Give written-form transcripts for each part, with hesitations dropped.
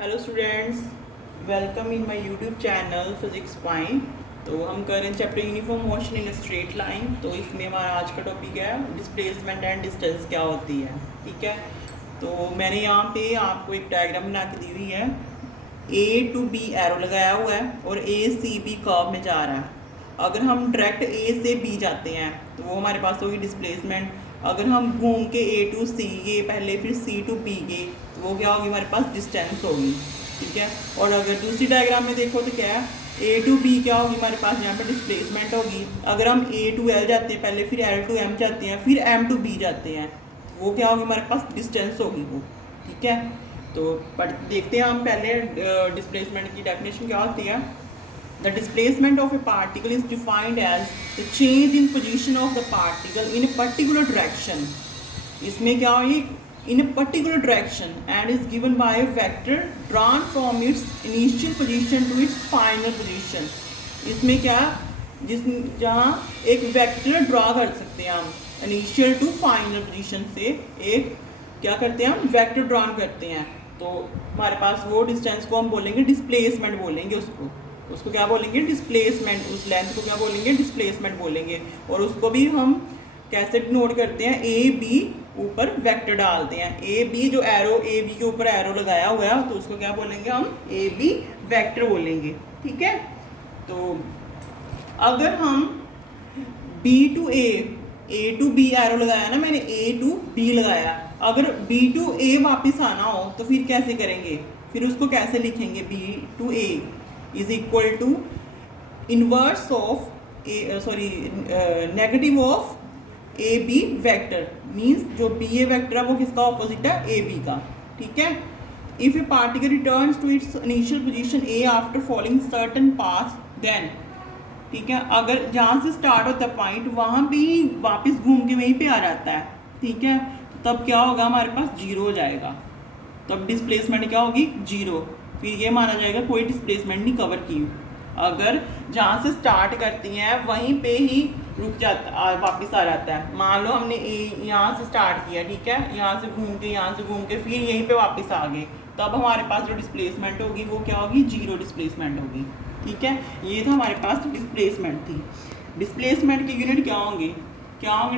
Hello students, welcome in my YouTube channel physics point. तो हम कर रहे हैं chapter uniform motion in straight line. तो इसमें हमारा आज का टॉपिक है डिस्प्लेसमेंट एंड डिस्टेंस क्या होती है। ठीक है, तो मैंने यहाँ पे आपको एक डायग्राम बना के दी हुई है। ए टू बी एरो लगाया हुआ है और ए सी बी कर्व में जा रहा है। अगर हम डायरेक्ट ए से बी जाते हैं तो वो हमारे पास होगी डिस्प्लेसमेंट। अगर हम घूम के ए टू सी गए पहले, फिर सी टू बी गए, तो वो क्या होगी, हमारे पास डिस्टेंस होगी। ठीक है, और अगर दूसरी डायग्राम में देखो तो क्या है, ए टू बी क्या होगी हमारे पास, यहाँ पर डिस्प्लेसमेंट होगी। अगर हम ए टू एल जाते हैं पहले, फिर एल टू एम जाते हैं, फिर एम टू बी जाते हैं, तो वो क्या होगी हमारे पास, डिस्टेंस होगी वो। ठीक है, तो देखते हैं हम पहले डिस्प्लेसमेंट की डेफिनेशन क्या होती है। The displacement of a particle is defined as the change in position of the particle in a particular direction. इसमें क्या होगी, in a particular direction and is given by a vector drawn from its initial position to its final position. इसमें क्या, जिस जहाँ एक vector draw कर सकते हैं हम इनिशियल टू फाइनल पोजीशन से, एक क्या करते हैं हम, वेक्टर ड्रा करते हैं। तो हमारे पास वो डिस्टेंस को हम बोलेंगे डिस्प्लेसमेंट बोलेंगे, उसको क्या बोलेंगे, डिस्प्लेसमेंट। उस लेंथ को क्या बोलेंगे, डिस्प्लेसमेंट बोलेंगे। और उसको भी हम कैसे नोट करते हैं, ए बी ऊपर वेक्टर डालते हैं। ए बी जो एरो, ए बी के ऊपर एरो लगाया हुआ है, तो उसको क्या बोलेंगे हम, ए बी वेक्टर बोलेंगे। ठीक है, तो अगर हम B to A to B arrow लगाया ना मैंने, ए टू बी लगाया, अगर बी टू ए वापस आना हो तो फिर कैसे करेंगे, फिर उसको कैसे लिखेंगे, B to A is equal to inverse of A, sorry negative of A B vector. Means जो बी ए वैक्टर है वो किसका ऑपोजिट है, ए बी का। ठीक है, if a particle returns to its initial position A after following certain path then, ठीक है, अगर जहाँ से स्टार्ट होता है पॉइंट, वहाँ पे ही वापस घूम के वहीं पे आ जाता है। ठीक है, तो तब क्या होगा, हमारे पास जीरो हो जाएगा। तब डिस्प्लेसमेंट क्या होगी, जीरो। फिर ये माना जाएगा कोई डिस्प्लेसमेंट नहीं कवर की। अगर जहाँ से स्टार्ट करती हैं वहीं पे ही रुक जाता, वापस आ जाता है। मान लो हमने यहाँ से स्टार्ट किया, ठीक है, यहाँ से घूम के फिर यहीं पे वापस आ गए, तब हमारे पास जो डिस्प्लेसमेंट होगी वो क्या होगी, जीरो डिस्प्लेसमेंट होगी। ठीक है, ये तो हमारे पास डिस्प्लेसमेंट थी। डिस्प्लेसमेंट के यूनिट क्या होंगे,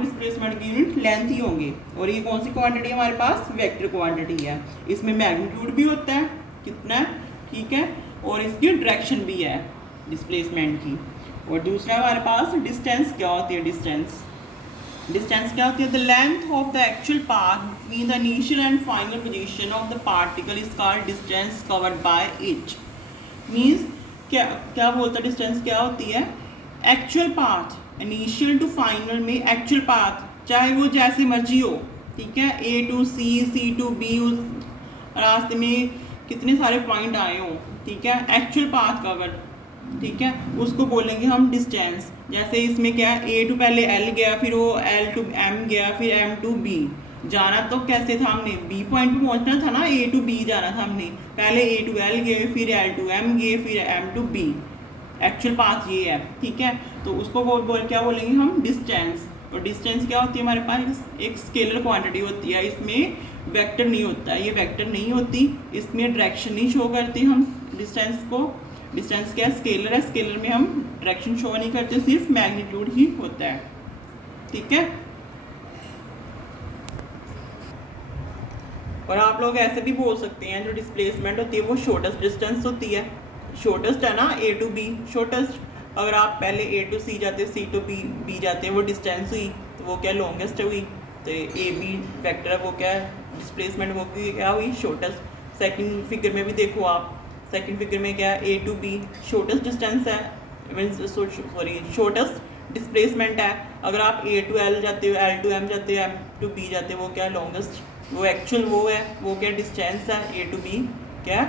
डिस्प्लेसमेंट की यूनिट लेंथ ही होंगे। और ये कौन सी क्वांटिटी हमारे पास, वेक्टर क्वांटिटी है। इसमें मैग्नीट्यूड भी होता है, कितना है, ठीक है, और इसकी डायरेक्शन भी है डिस्प्लेसमेंट की। और दूसरा हमारे पास डिस्टेंस क्या होती है, डिस्टेंस क्या होती है, the length of the actual path between the initial and final position of the particle is called distance covered by it. Means क्या बोलता है, डिस्टेंस क्या होती है, actual path initial to final में एक्चुअल पाथ, चाहे वो जैसी मर्जी हो। ठीक है, A to C, C to B, उस रास्ते में कितने सारे पॉइंट आए हों, ठीक है, एक्चुअल पाथ कवर, ठीक है, उसको बोलेंगे हम डिस्टेंस। जैसे इसमें क्या है, ए टू पहले एल गया, फिर वो एल टू एम गया, फिर एम टू बी जाना। तो कैसे था, हमने बी पॉइंट पे पहुंचना था ना, ए टू बी जाना था हमने, पहले ए टू एल गए, फिर एल टू एम गए, फिर M to B. Actual path ये है। ठीक है, तो उसको क्या बोलेंगे हम, डिस्टेंस। और डिस्टेंस क्या होती है हमारे पास, एक स्केलर क्वांटिटी होती है। इसमें वेक्टर नहीं होता, ये वेक्टर नहीं होती, इसमें डायरेक्शन नहीं शो करते हम डिस्टेंस को। डिस्टेंस क्या है, स्केलर है, स्केलर में हम डायरेक्शन शो नहीं करते, सिर्फ मैग्नीट्यूड ही होता है। ठीक है, और आप लोग ऐसे भी बोल सकते हैं, जो डिस्प्लेसमेंट होती है वो शॉर्टेस्ट डिस्टेंस होती है। शॉर्टेस्ट है ना, ए टू बी शॉर्टेस्ट। अगर आप पहले ए टू सी जाते, सी टू बी जाते हैं, वो डिस्टेंस हुई, तो वो क्या लॉन्गेस्ट हुई। तो ए बी वेक्टर है, वो क्या है, डिस्प्लेसमेंट, वो क्या हुई, शॉर्टेस्ट। सेकंड फिगर में भी देखो आप, सेकंड फिगर में क्या है, A to B shortest distance है, मीन्स सॉरी शॉर्टेस्ट डिस्प्लेसमेंट है। अगर आप ए टू एल जाते हो, एल टू एम जाते हो, एम टू बी जाते हो, वो क्या है, लॉन्गेस्ट, वो एक्चुअल वो है, वो क्या डिस्टेंस है, ए टू बी क्या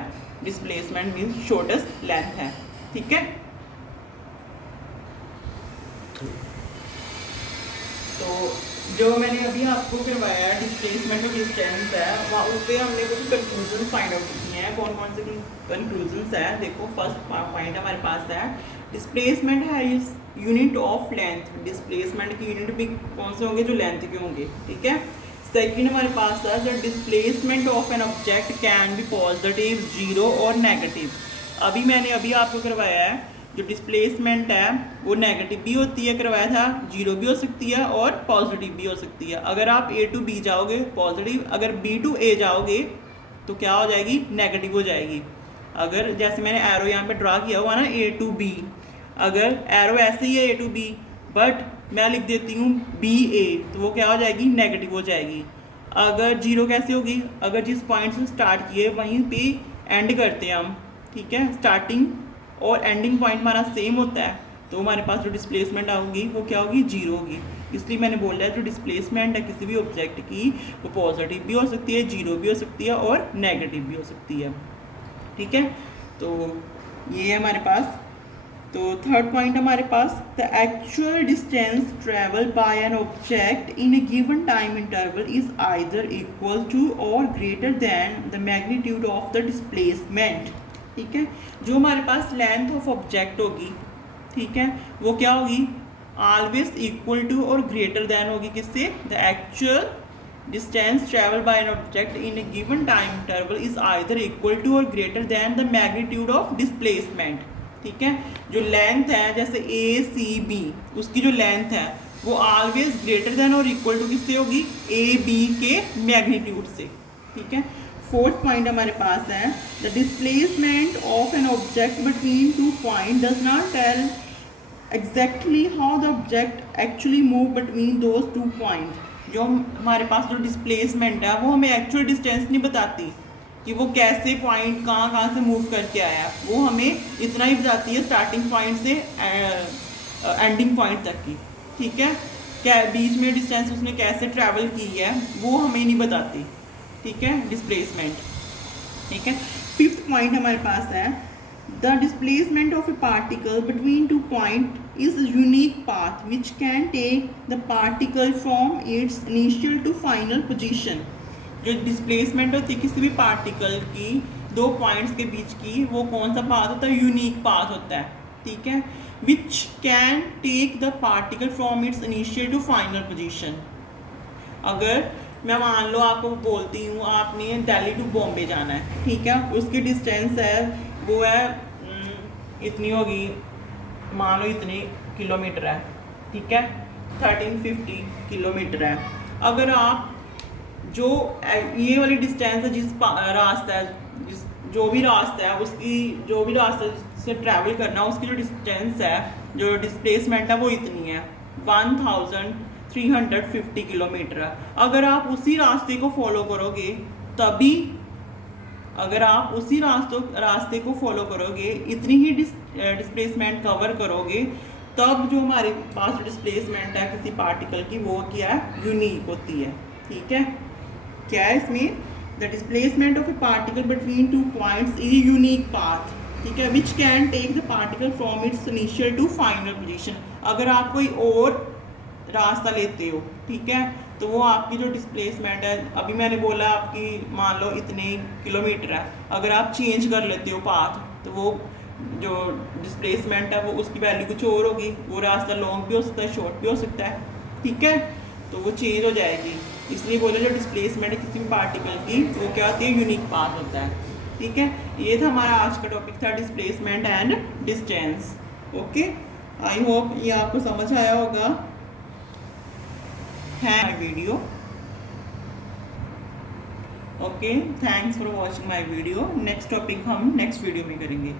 डिस्प्लेसमेंट मीन्स शॉर्टेस्ट लेंथ है। ठीक है, तो जो मैंने अभी आपको करवाया डिस्प्लेसमेंट और डिस्टेंस है, वहाँ उस पर हमने कुछ कंक्लूजन फाइंड आउट किए हैं। कौन कौन से कंक्लूजन्स है, देखो फर्स्ट पॉइंट हमारे पास है, डिस्प्लेसमेंट है यूनिट ऑफ लेंथ। डिस्प्लेसमेंट की यूनिट भी कौन से होंगे, जो लेंथ के होंगे। ठीक है, सेकंड हमारे पास है the displacement of an object can be positive, zero और नेगेटिव। अभी आपको करवाया है जो डिस्प्लेसमेंट है वो नेगेटिव भी होती है, करवाया था, जीरो भी हो सकती है और पॉजिटिव भी हो सकती है। अगर आप ए टू बी जाओगे पॉजिटिव, अगर बी टू ए जाओगे तो क्या हो जाएगी, नेगेटिव हो जाएगी। अगर जैसे मैंने एरो यहाँ पे ड्रा किया हुआ ना ए टू बी, अगर एरो ऐसे ही है ए टू बी बट मैं लिख देती हूँ बी ए, तो वो क्या हो जाएगी, नेगेटिव हो जाएगी। अगर जीरो कैसे होगी, अगर जिस पॉइंट से स्टार्ट किए वहीं पे एंड करते हैं हम, ठीक है, स्टार्टिंग और एंडिंग पॉइंट हमारा सेम होता है, तो हमारे पास जो डिस्प्लेसमेंट होगी वो क्या होगी, जीरो होगी। इसलिए मैंने बोला है जो डिस्प्लेसमेंट है किसी भी ऑब्जेक्ट की वो पॉजिटिव भी हो सकती है, जीरो भी हो सकती है और नेगेटिव भी हो सकती है, ठीक है। तो ये है हमारे पास। तो थर्ड पॉइंट हमारे पास the actual distance travel by an object in a given time interval is either equal to और greater than the magnitude of the displacement, ठीक है। जो हमारे पास लेंथ ऑफ ऑब्जेक्ट होगी, ठीक है, वो क्या होगी, ऑलवेज इक्वल टू और ग्रेटर देन होगी किससे, the actual distance travel by an object in a given time interval is either equal to और greater than the magnitude of displacement, ठीक है। जो लेंथ है जैसे ए सी बी, उसकी जो लेंथ है वो ऑलवेज ग्रेटर देन और इक्वल टू किससे होगी, ए बी के मैग्नीट्यूड से, ठीक है। फोर्थ पॉइंट हमारे पास है the displacement of an object between two point does not tell exactly how the object actually move between those two point. जो हमारे पास जो डिस्प्लेसमेंट है वो हमें एक्चुअल डिस्टेंस नहीं बताती कि वो कैसे पॉइंट कहाँ से मूव करके आया, वो हमें इतना ही बताती है स्टार्टिंग पॉइंट से एंडिंग पॉइंट तक की, ठीक है। क्या बीच में डिस्टेंस उसने कैसे ट्रैवल की है वो हमें नहीं बताती, ठीक है, डिस्प्लेसमेंट, ठीक है। फिफ्थ पॉइंट हमारे पास है the displacement of a particle between two point is unique path which can take the particle from its initial to final position. जो डिस्प्लेसमेंट होती है किसी भी पार्टिकल की दो पॉइंट्स के बीच की, वो कौन सा पाथ होता है, यूनिक पाथ होता है, ठीक है, which can take the particle from its initial to final position. अगर मैं मान लो आपको बोलती हूँ आपने दिल्ली टू बॉम्बे जाना है, ठीक है, उसकी डिस्टेंस है वो है इतनी होगी, मान लो इतनी किलोमीटर है, ठीक है, 1350 किलोमीटर है। अगर आप जो ये वाली डिस्टेंस है जिस रास्ता है जो भी रास्ता है उसकी जो भी रास्ते से ट्रैवल करना उसकी जो डिस्टेंस है जो डिस्प्लेसमेंट है वो इतनी है 1350 किलोमीटर है। अगर आप उसी रास्ते को फॉलो करोगे तभी, अगर आप उसी रास्ते को फॉलो करोगे इतनी ही डिस्प्लेसमेंट कवर करोगे तब जो हमारे पास डिस्प्लेसमेंट है किसी पार्टिकल की वो क्या है, यूनिक होती है, ठीक है। क्या है इसमें, the displacement of a particle between two points is unique path, ठीक है, which can take the particle from its initial to final position. अगर आप कोई और रास्ता लेते हो, ठीक है, तो वो आपकी जो डिस्प्लेसमेंट है, अभी मैंने बोला आपकी मान लो इतने किलोमीटर है, अगर आप चेंज कर लेते हो पाथ तो वो जो डिस्प्लेसमेंट है वो उसकी वैल्यू कुछ और होगी, वो रास्ता लॉन्ग भी हो सकता है, शॉर्ट भी हो सकता है, ठीक है, तो वो चेंज हो जाएगी। इसलिए बोले जो डिस्प्लेसमेंट है किसी भी पार्टिकल की वो क्या होती है, यूनिक पाथ होता है, ठीक है। ये था हमारा आज का टॉपिक था displacement and distance. Okay, I hope ये आपको समझ आया होगा। है video, okay, thanks for watching my video. Next topic हम नेक्स्ट वीडियो में करेंगे।